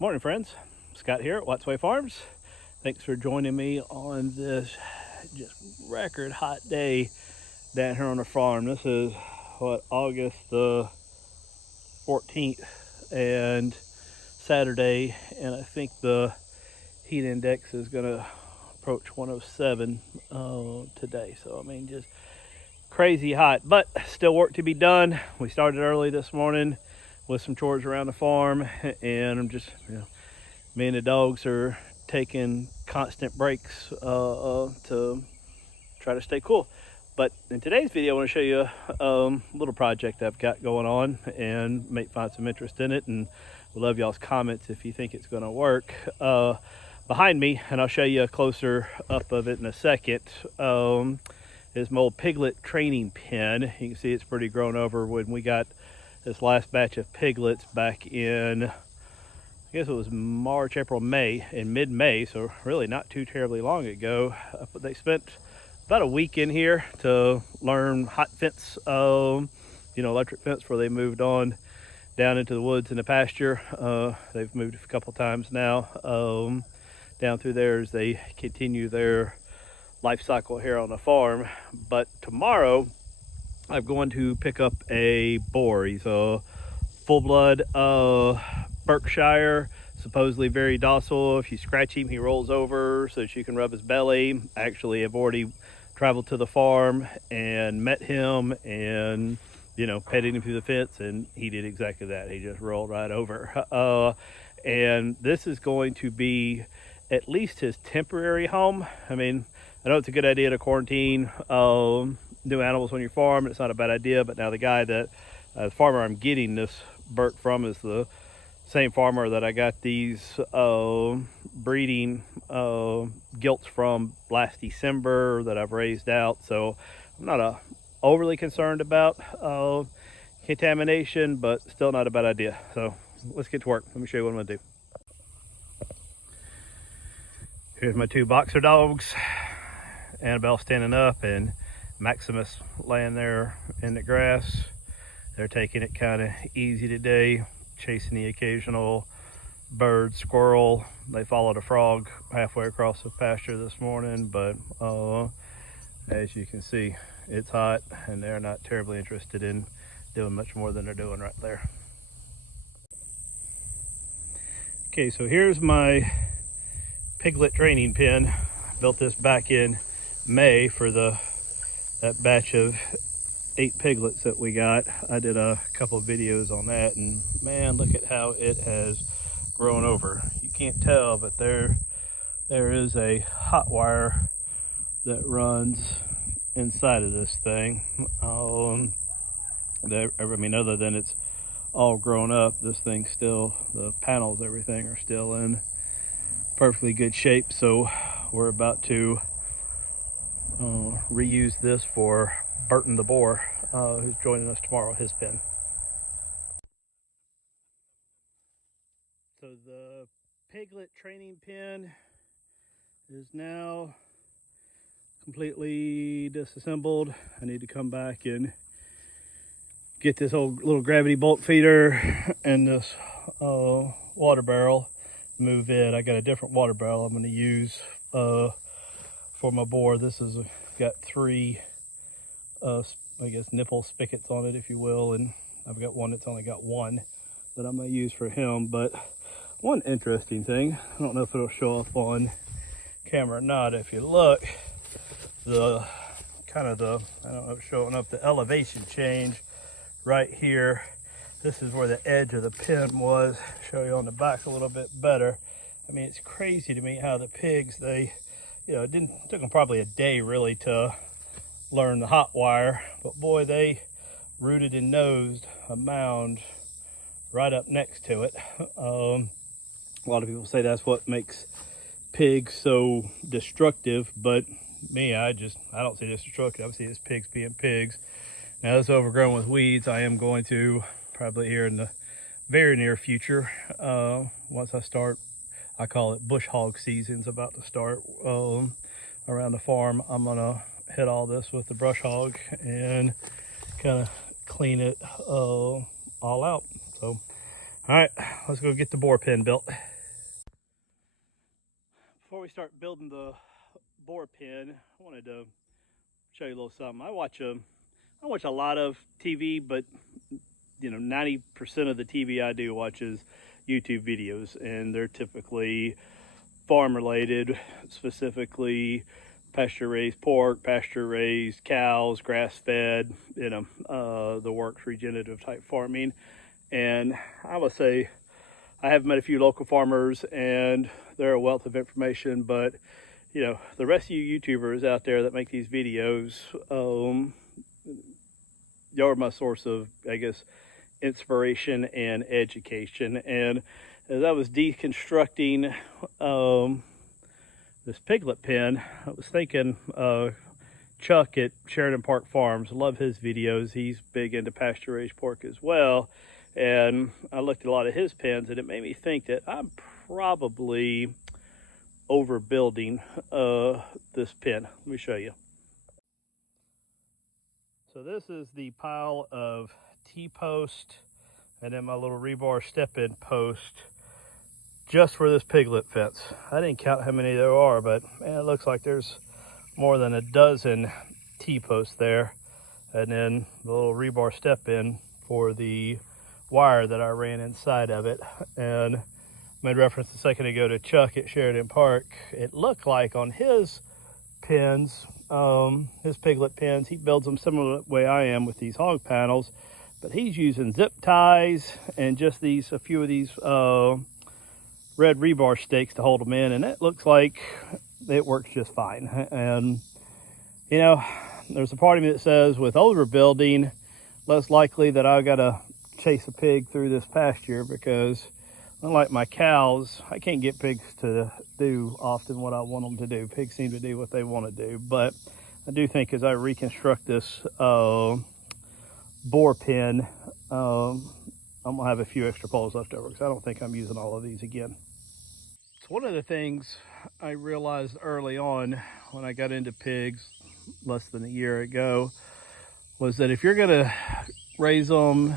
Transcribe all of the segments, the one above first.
Morning, friends. Scott here at Watts Way Farms. Thanks for joining me on this just record hot day down here on the farm. This is August the 14th and Saturday, and I think the heat index is gonna approach 107 today. So I mean, just crazy hot, but still work to be done. We started early this morning with some chores around the farm, and I'm just, me and the dogs are taking constant breaks to try to stay cool. But in today's video, I want to show you a little project I've got going on and may find some interest in it, and we'll love y'all's comments if you think it's going to work. Behind me, and I'll show you a closer up of it in a second, is my old Piglet Training Pin. You can see it's pretty grown over. When we got this last batch of piglets back in, I guess it was March, April, May, in mid-May, so really not too terribly long ago. But they spent about a week in here to learn hot fence, electric fence, before they moved on down into the woods and the pasture. They've moved a couple times now down through there as they continue their life cycle here on the farm. But tomorrow I'm going to pick up a boar. He's a full-blood Berkshire, supposedly very docile. If you scratch him, he rolls over so that you can rub his belly. Actually, I've already traveled to the farm and met him and, petted him through the fence, and he did exactly that. He just rolled right over. And this is going to be at least his temporary home. I mean, I know it's a good idea to quarantine new animals on your farm. It's not a bad idea, but now the farmer I'm getting this Burt from is the same farmer that I got these breeding gilts from last December that I've raised out. So I'm not overly concerned about contamination, but still not a bad idea. So let's get to work. Let me show you what I'm gonna do. Here's my two boxer dogs, Annabelle standing up and Maximus laying there in the grass. They're taking it kind of easy today, chasing the occasional bird, squirrel. They followed a frog halfway across the pasture this morning, but as you can see, it's hot and they're not terribly interested in doing much more than they're doing right there. Okay, so here's my Piglet Training Pin. Built this back in May for that batch of 8 piglets that we got. I did a couple of videos on that, and man, look at how it has grown over. You can't tell, but there is a hot wire that runs inside of this thing. Other than it's all grown up, this thing still, the panels, everything are still in perfectly good shape. So we're about to reuse this for Burton the Boar, who's joining us tomorrow, his pen. So the Piglet Training Pin is now completely disassembled. I need to come back and get this old little gravity bulk feeder and this water barrel, move it. I got a different water barrel I'm going to use for my boar. This has got 3 nipple spigots on it, if you will, and I've got one that's only got 1 that I'm going to use for him. But one interesting thing, I don't know if it'll show up on camera or not, if you look, I don't know if it's showing up, the elevation change right here. This is where the edge of the pin was. Show you on the back a little bit better. I mean, it's crazy to me how the pigs, it took them probably a day really to learn the hot wire, but boy, they rooted and nosed a mound right up next to it. A lot of people say that's what makes pigs so destructive, but me, I don't see this destructive. I see this pigs being pigs. Now it's overgrown with weeds. I am going to probably here in the very near future, once I start, I call it bush hog season's about to start around the farm. I'm gonna hit all this with the brush hog and kind of clean it all out. So All right, let's go get the boar pen built. Before we start building the boar pen, I wanted to show you a little something. I watch a lot of TV, but you know, 90% of the TV I do watch is YouTube videos, and they're typically farm related, specifically pasture raised pork, pasture raised cows, grass fed, you know, the works regenerative type farming. And I would say I have met a few local farmers and they're a wealth of information, but you know, the rest of you YouTubers out there that make these videos, y'all are my source of, I guess, inspiration and education. And as I was deconstructing this piglet pen, I was thinking Chuck at Sheridan Park Farms. I love his videos. He's big into pasture raised pork as well. And I looked at a lot of his pens and it made me think that I'm probably overbuilding this pen. Let me show you. So this is the pile of T-post and then my little rebar step-in post just for this piglet fence. I didn't count how many there are, but man, it looks like there's more than a dozen T-posts there. And then the little rebar step-in for the wire that I ran inside of it. And I made reference a second ago to Chuck at Sheridan Park. It looked like on his pens, his piglet pens, he builds them similar to the way I am with these hog panels, but he's using zip ties and just a few of these red rebar stakes to hold them in, and it looks like it works just fine. And you know, there's a part of me that says with overbuilding, less likely that I gotta chase a pig through this pasture, because unlike my cows, I can't get pigs to do often what I want them to do. Pigs seem to do what they want to do, but I do think as I reconstruct this boar pen, I'm gonna have a few extra poles left over because I don't think I'm using all of these again. So one of the things I realized early on when I got into pigs less than a year ago was that if you're gonna raise them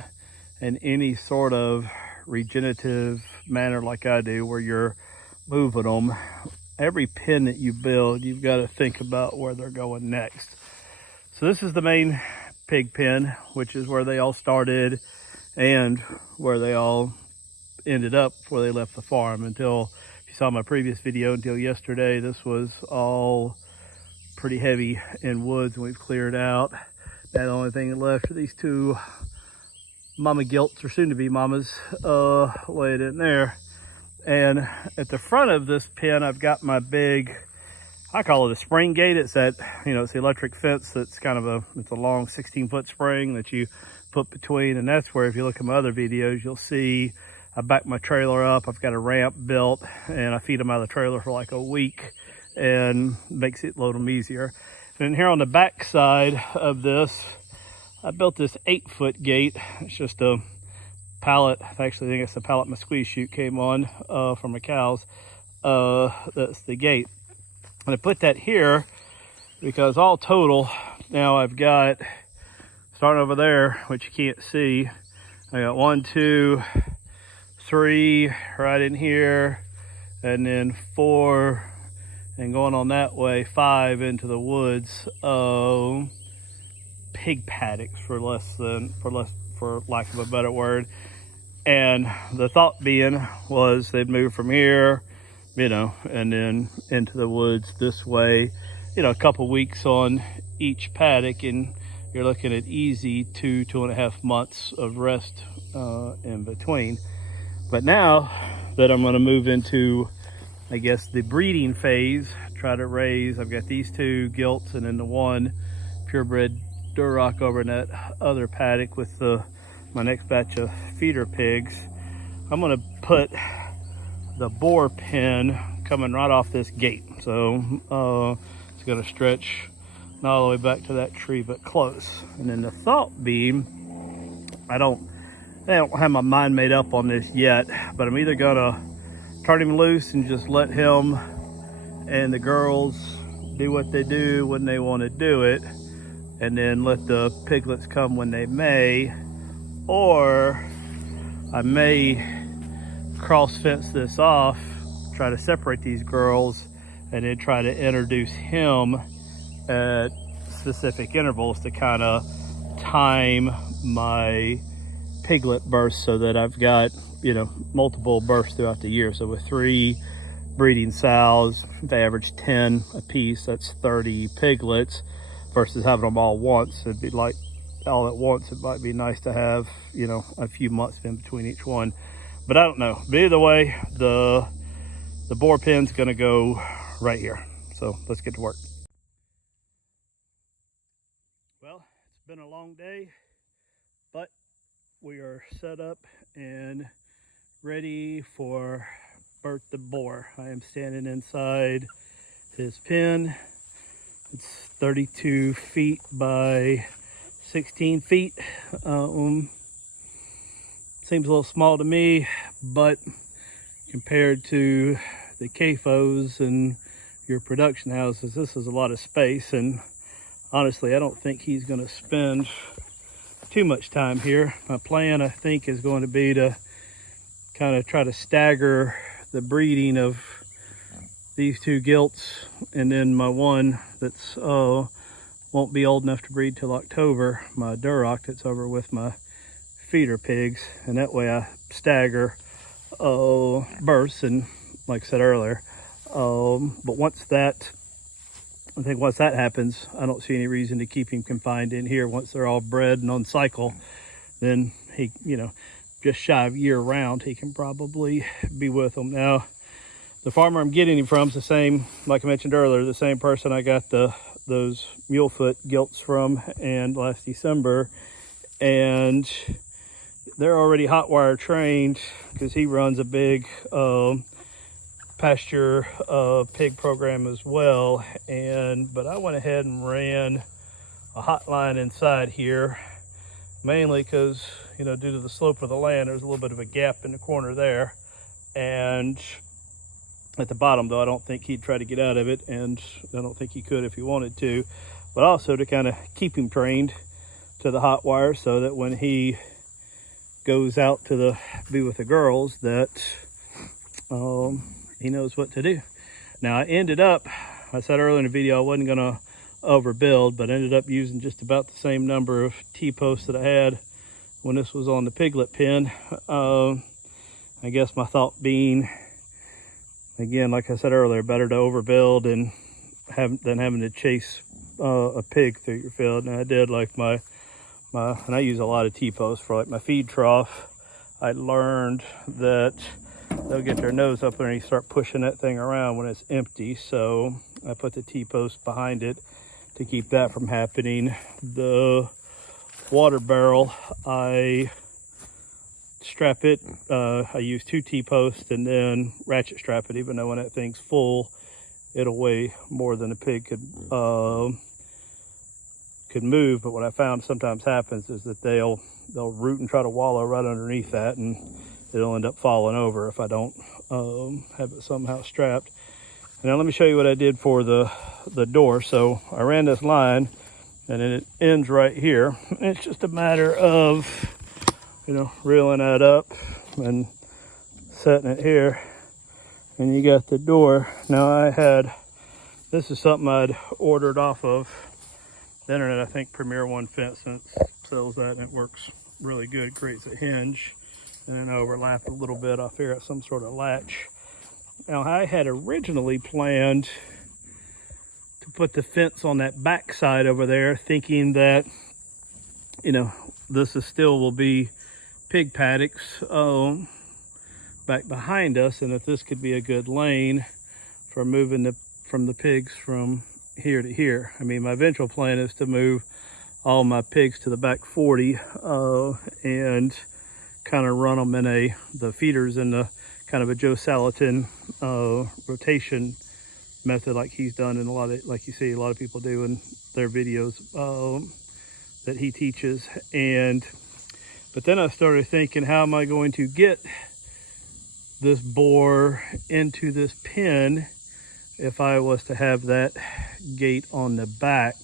in any sort of regenerative manner like I do, where you're moving them, every pen that you build, you've got to think about where they're going next. So this is the main pig pen, which is where they all started and where they all ended up before they left the farm. Until, if you saw my previous video, until yesterday, this was all pretty heavy in woods, and we've cleared out. Now the only thing left are these two mama gilts, or soon to be mamas, laid in there. And at the front of this pen, I've got my big, I call it a spring gate. It's that, you know, it's the electric fence that's kind of it's a long 16-foot spring that you put between. And that's where, if you look at my other videos, you'll see I back my trailer up. I've got a ramp built and I feed them out of the trailer for like a week, and makes it load them easier. And here on the back side of this, I built this 8-foot gate. It's just a pallet. I actually think it's the pallet my squeeze chute came on from my cows. That's the gate. And I put that here because all total, now I've got, starting over there, which you can't see, I got 1, 2, 3 right in here, and then 4, and going on that way, 5 into the woods. Pig paddocks, for lack of a better word. And the thought being was they'd move from here, you know, and then into the woods this way, you know, a couple weeks on each paddock, and you're looking at easy 2.5 months of rest in between. But now that I'm going to move into, I guess, the breeding phase, try to raise, I've got these 2 gilts and then the 1 purebred Duroc over in that other paddock with my next batch of feeder pigs. I'm going to put the boar pen coming right off this gate. So it's going to stretch not all the way back to that tree, but close. And then the thought being, I don't have my mind made up on this yet, but I'm either going to turn him loose and just let him and the girls do what they do when they want to do it, and then let the piglets come when they may, or I may cross fence this off, try to separate these girls, and then try to introduce him at specific intervals to kind of time my piglet births so that I've got, you know, multiple births throughout the year. So with 3 breeding sows, they average 10 a piece, that's 30 piglets, versus having them all once. It'd be like all at once. It might be nice to have, you know, a few months in between each one, but I don't know. But either way, the boar pen's gonna go right here. So let's get to work. Well, it's been a long day, but we are set up and ready for Burton the Boar. I am standing inside his pen. It's 32 feet by 16 feet. Seems a little small to me, but compared to the CAFOs and your production houses, this is a lot of space. And honestly, I don't think he's going to spend too much time here. My plan, I think, is going to be to kind of try to stagger the breeding of these 2 gilts, and then my one that's won't be old enough to breed till October, my Duroc, that's over with my feeder pigs, and that way I stagger births. And like I said earlier, but once that happens, I don't see any reason to keep him confined in here. Once they're all bred and on cycle, then he, you know, just shy of year round, he can probably be with them. Now, the farmer I'm getting him from is the same, like I mentioned earlier, the same person I got those mulefoot gilts from and last December, and they're already hot wire trained because he runs a big pasture pig program as well. But I went ahead and ran a hot line inside here, mainly because, you know, due to the slope of the land, there's a little bit of a gap in the corner there, and at the bottom, though, I don't think he'd try to get out of it, and I don't think he could if he wanted to, but also to kind of keep him trained to the hot wire so that when he goes out to be with the girls, that he knows what to do. Now, I said earlier in the video I wasn't going to overbuild, but I ended up using just about the same number of T-posts that I had when this was on the piglet pen. I guess my thought being, again, like I said earlier, better to overbuild than having to chase a pig through your field. And I did, like and I use a lot of T-posts for like my feed trough. I learned that they'll get their nose up there and you start pushing that thing around when it's empty. So I put the T-post behind it to keep that from happening. The water barrel, I strap it, I use 2 T-posts and then ratchet strap it, even though when that thing's full, it'll weigh more than a pig could move. But what I found sometimes happens is that they'll root and try to wallow right underneath that, and it'll end up falling over if I don't have it somehow strapped. And now let me show you what I did for the door. So I ran this line, and then it ends right here. It's just a matter of, you know, reeling that up and setting it here, and you got the door. Now this is something I'd ordered off of the internet. I think Premier One Fence sells that, and it works really good. It creates a hinge and then overlap a little bit. I'll figure out some sort of latch. Now, I had originally planned to put the fence on that back side over there, thinking that, you know, this will be pig paddocks back behind us, and if this could be a good lane for moving from the pigs from here to here. I mean, my eventual plan is to move all my pigs to the back 40 and kind of run them in the feeders in the kind of a Joe Salatin rotation method, like he's done in like you see a lot of people do in their videos that he teaches. But then I started thinking, how am I going to get this boar into this pen if I was to have that gate on the back?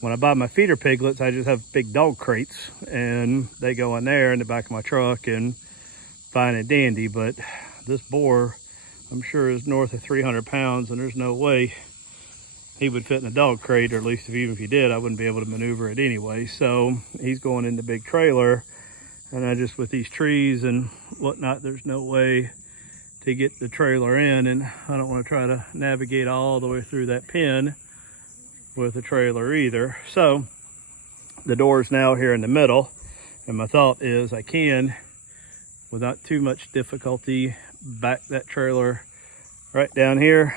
When I buy my feeder piglets, I just have big dog crates, and they go in there in the back of my truck, and fine and dandy, but this boar, I'm sure, is north of 300 pounds, and there's no way he would fit in a dog crate, or at least even if he did, I wouldn't be able to maneuver it anyway. So he's going in the big trailer, and I just, with these trees and whatnot, there's no way to get the trailer in, and I don't want to try to navigate all the way through that pen with the trailer either. So the door's now here in the middle, and my thought is I can, without too much difficulty, back that trailer right down here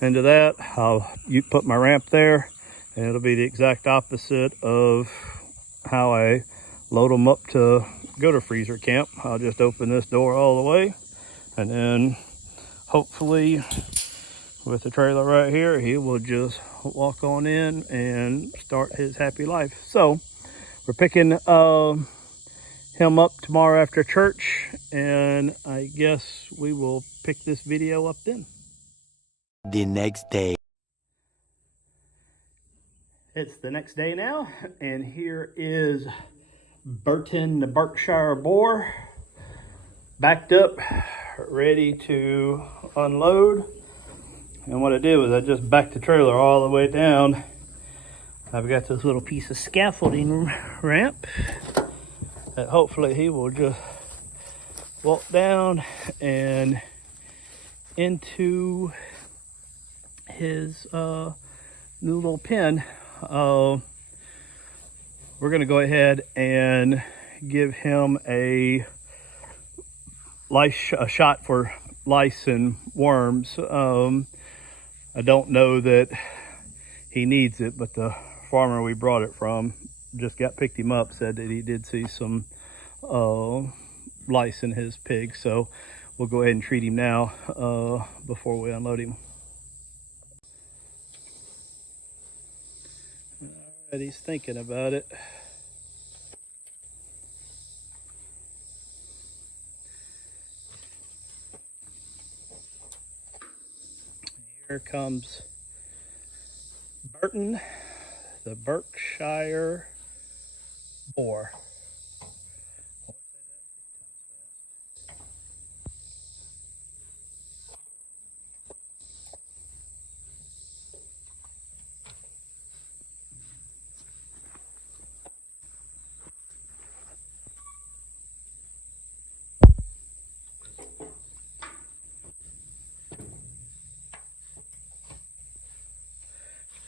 into that. I'll put my ramp there, and it'll be the exact opposite of how I load them up to go to freezer camp. I'll just open this door all the way, and then hopefully with the trailer right here, he will just walk on in and start his happy life. So we're picking him up tomorrow after church, and I guess we will pick this video up then. The next day. It's the next day now, and here is Burton the Berkshire Boar, backed up, ready to unload. And what I did was I just backed the trailer all the way down. I've got this little piece of scaffolding ramp that hopefully he will just walk down and into his new little pen. We're going to go ahead and give him a shot for lice and worms. I don't know that he needs it, but the farmer we brought it from just picked him up, said that he did see some lice in his pig. So we'll go ahead and treat him now before we unload him. All right, he's thinking about it. Here comes Burton the Berkshire Boar.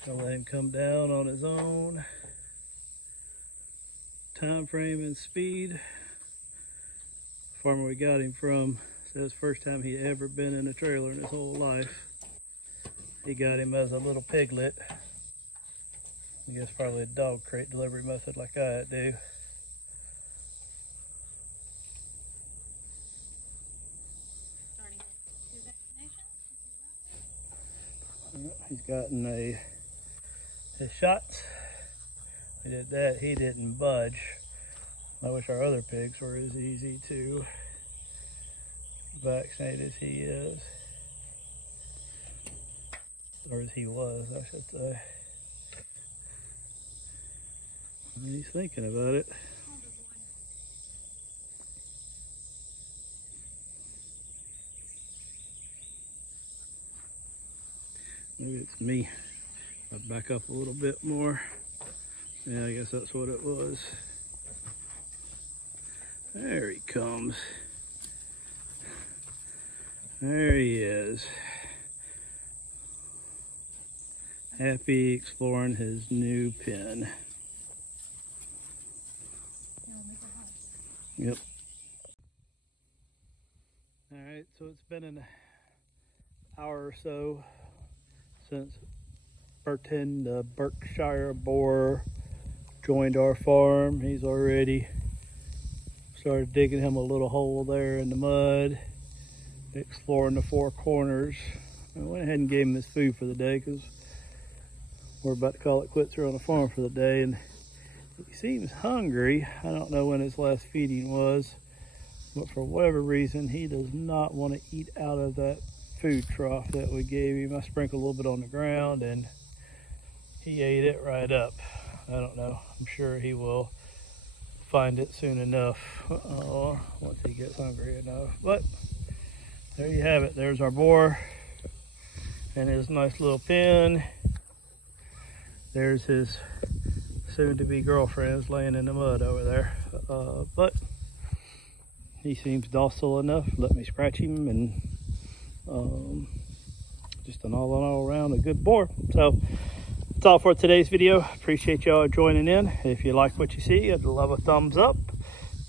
I'll let him come down on his own time frame and speed. The farmer we got him from says first time he'd ever been in a trailer in his whole life. He got him as a little piglet. I guess probably a dog crate delivery method like I do. He's gotten his shots. We did that. He didn't budge. I wish our other pigs were as easy to vaccinate as he is, or as he was, I should say. And he's thinking about it. Maybe it's me. I'll back up a little bit more. Yeah, I guess that's what it was. There he comes. There he is. Happy exploring his new pen. Yep. All right, so it's been an hour or so since Burton the Berkshire Boar joined our farm. He's already started digging him a little hole there in the mud, exploring the four corners. I went ahead and gave him his food for the day because we're about to call it quits here on the farm for the day, and he seems hungry. I don't know when his last feeding was, but for whatever reason he does not want to eat out of that food trough that we gave him. I sprinkled a little bit on the ground and he ate it right up. I don't know. I'm sure he will find it soon enough, once he gets hungry enough. But there you have it. There's our boar and his nice little pen. There's his soon-to-be girlfriends laying in the mud over there. But he seems docile enough. Let me scratch him, and just an all around a good boar. So that's all for today's video. Appreciate y'all joining in. If you like what you see, I'd love a thumbs up.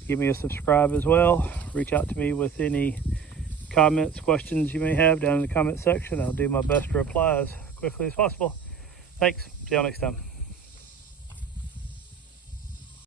Give me a subscribe as well. Reach out to me with any comments, questions you may have down in the comment section. I'll do my best to reply as quickly as possible. Thanks. See y'all next time.